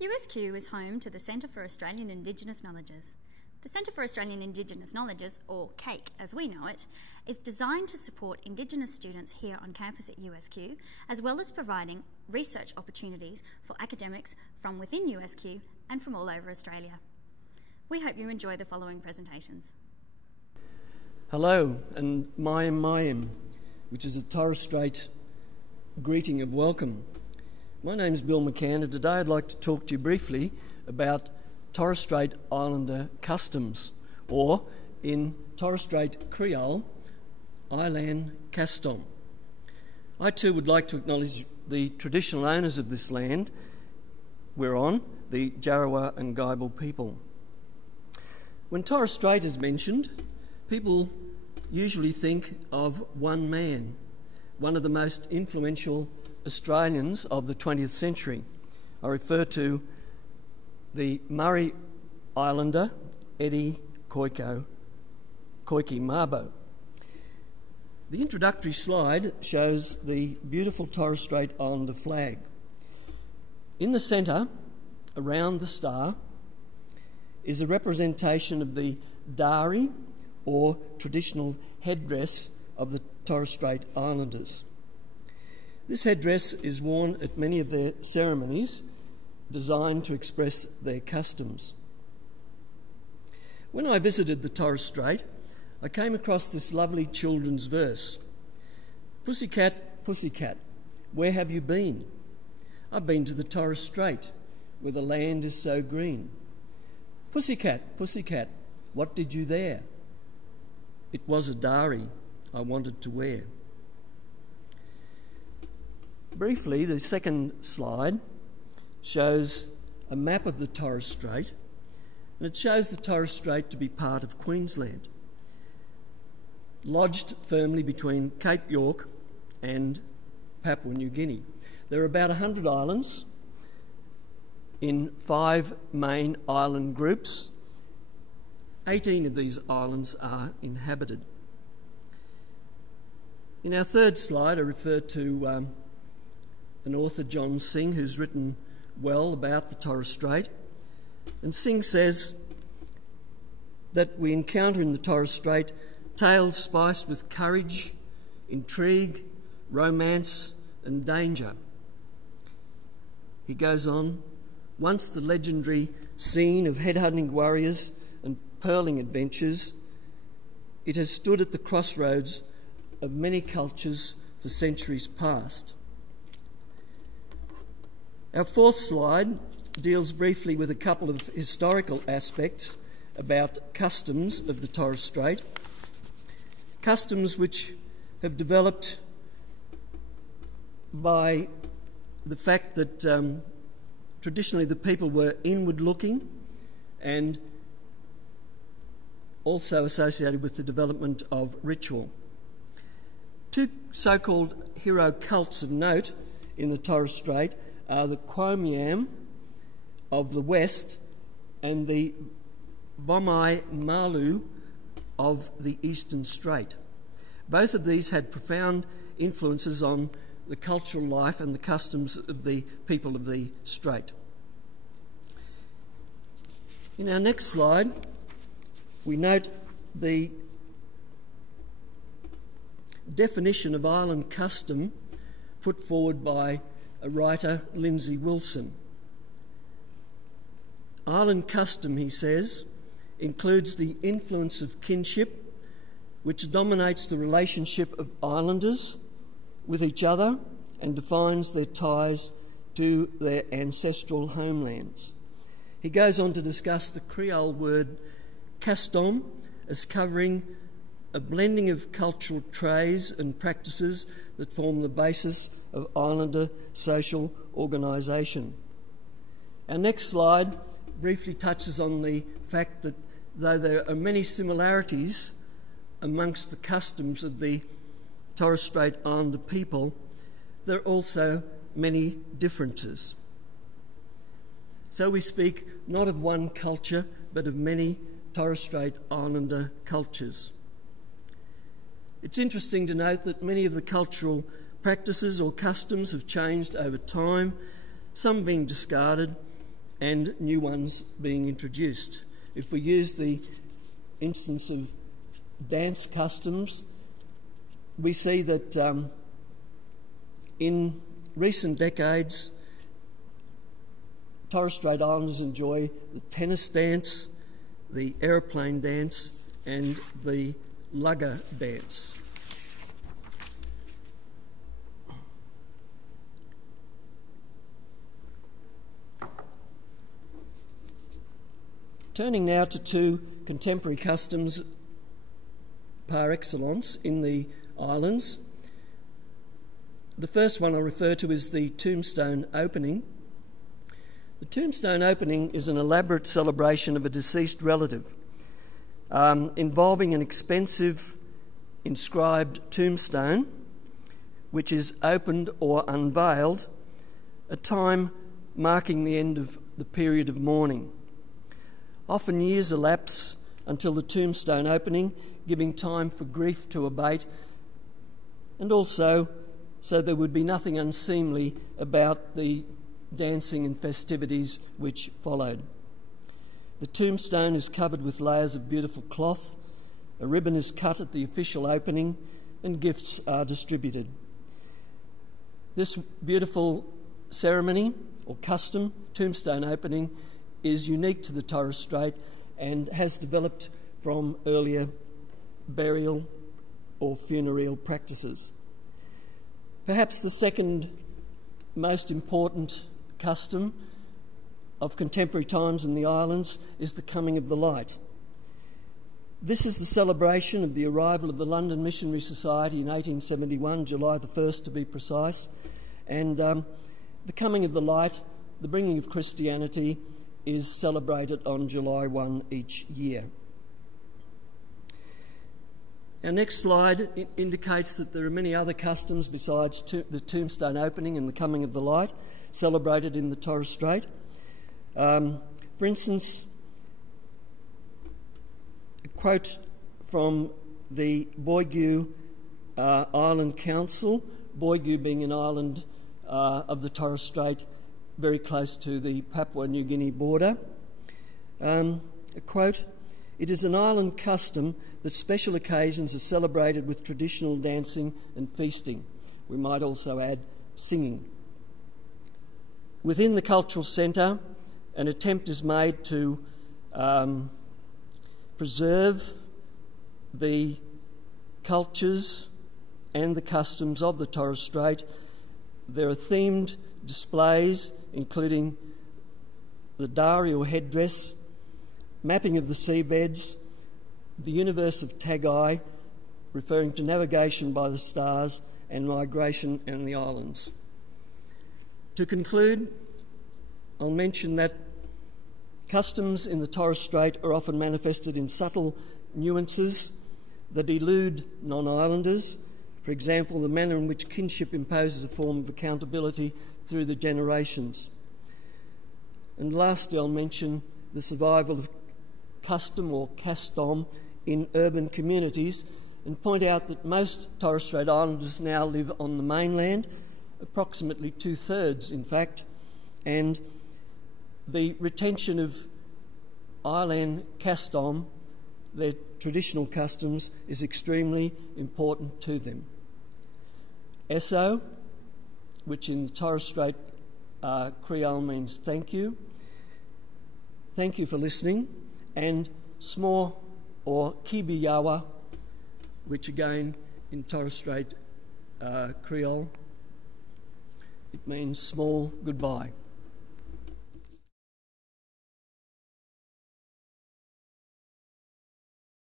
USQ is home to the Centre for Australian Indigenous Knowledges. The Centre for Australian Indigenous Knowledges, or CAIK as we know it, is designed to support Indigenous students here on campus at USQ, as well as providing research opportunities for academics from within USQ and from all over Australia. We hope you enjoy the following presentations. Hello, and Mayim, which is a Torres Strait greeting of welcome. My name's Bill McCann, and today I'd like to talk to you briefly about Torres Strait Islander customs, or in Torres Strait Creole, Ilan Custom. I too would like to acknowledge the traditional owners of this land we're on, the Djarowa and Gaibil people. When Torres Strait is mentioned, people usually think of one man, one of the most influential Australians of the 20th century. I refer to the Murray Islander, Eddie Koiki Mabo. The introductory slide shows the beautiful Torres Strait Islander flag. In the centre, around the star, is a representation of the dari, or traditional headdress of the Torres Strait Islanders. This headdress is worn at many of their ceremonies, designed to express their customs. When I visited the Torres Strait, I came across this lovely children's verse. "Pussycat, pussycat, where have you been? I've been to the Torres Strait, where the land is so green. Pussycat, pussycat, what did you there? It was a dari I wanted to wear." Briefly, the second slide shows a map of the Torres Strait, and it shows the Torres Strait to be part of Queensland, lodged firmly between Cape York and Papua New Guinea. There are about 100 islands in 5 main island groups. 18 of these islands are inhabited. In our third slide, I refer to an author, John Singh, who's written well about the Torres Strait. And Singh says that we encounter in the Torres Strait tales spiced with courage, intrigue, romance and danger. He goes on, once the legendary scene of headhunting warriors and pearling adventures, it has stood at the crossroads of many cultures for centuries past. Our fourth slide deals briefly with a couple of historical aspects about customs of the Torres Strait, customs which have developed by the fact that traditionally the people were inward-looking and also associated with the development of ritual. 2 so-called hero cults of note in the Torres Strait are the Quomiam of the west and the Bomai Malu of the eastern strait. Both of these had profound influences on the cultural life and the customs of the people of the strait. In our next slide, we note the definition of island custom put forward by a writer, Lindsay Wilson. Island custom, he says, includes the influence of kinship, which dominates the relationship of islanders with each other and defines their ties to their ancestral homelands. He goes on to discuss the Creole word custom as covering a blending of cultural traits and practices that form the basis of islander social organisation. Our next slide briefly touches on the fact that though there are many similarities amongst the customs of the Torres Strait Islander people, there are also many differences. So we speak not of one culture, but of many Torres Strait Islander cultures. It's interesting to note that many of the cultural practices or customs have changed over time, some being discarded and new ones being introduced. If we use the instance of dance customs, we see that in recent decades, Torres Strait Islanders enjoy the tennis dance, the aeroplane dance, and the lugger dance. Turning now to two contemporary customs par excellence in the islands. The first one I refer to is the tombstone opening. The tombstone opening is an elaborate celebration of a deceased relative, involving an expensive inscribed tombstone which is opened or unveiled, a time marking the end of the period of mourning. Often years elapse until the tombstone opening, giving time for grief to abate, and also so there would be nothing unseemly about the dancing and festivities which followed. The tombstone is covered with layers of beautiful cloth, a ribbon is cut at the official opening, and gifts are distributed. This beautiful ceremony or custom, tombstone opening, is unique to the Torres Strait and has developed from earlier burial or funereal practices. Perhaps the second most important custom of contemporary times in the islands is the coming of the light. This is the celebration of the arrival of the London Missionary Society in 1871, July the 1st to be precise, and the coming of the light, the bringing of Christianity, is celebrated on July 1 each year. Our next slide indicates that there are many other customs besides the tombstone opening and the coming of the light celebrated in the Torres Strait. For instance, a quote from the Boigu Island Council, Boigu being an island of the Torres Strait very close to the Papua New Guinea border. A quote, "It is an island custom that special occasions are celebrated with traditional dancing and feasting." We might also add singing. Within the cultural centre, an attempt is made to preserve the cultures and the customs of the Torres Strait. There are themed displays including the dari or headdress, mapping of the seabeds, the universe of Tagai, referring to navigation by the stars, and migration in the islands. To conclude, I'll mention that customs in the Torres Strait are often manifested in subtle nuances that elude non-islanders. For example, the manner in which kinship imposes a form of accountability through the generations. And lastly, I'll mention the survival of custom or custom in urban communities and point out that most Torres Strait Islanders now live on the mainland, approximately 2/3 in fact, and the retention of island custom, their traditional customs, is extremely important to them. Eso, which in the Torres Strait Creole means thank you. Thank you for listening. And Small or Kibiyawa, which again in Torres Strait Creole, it means small goodbye.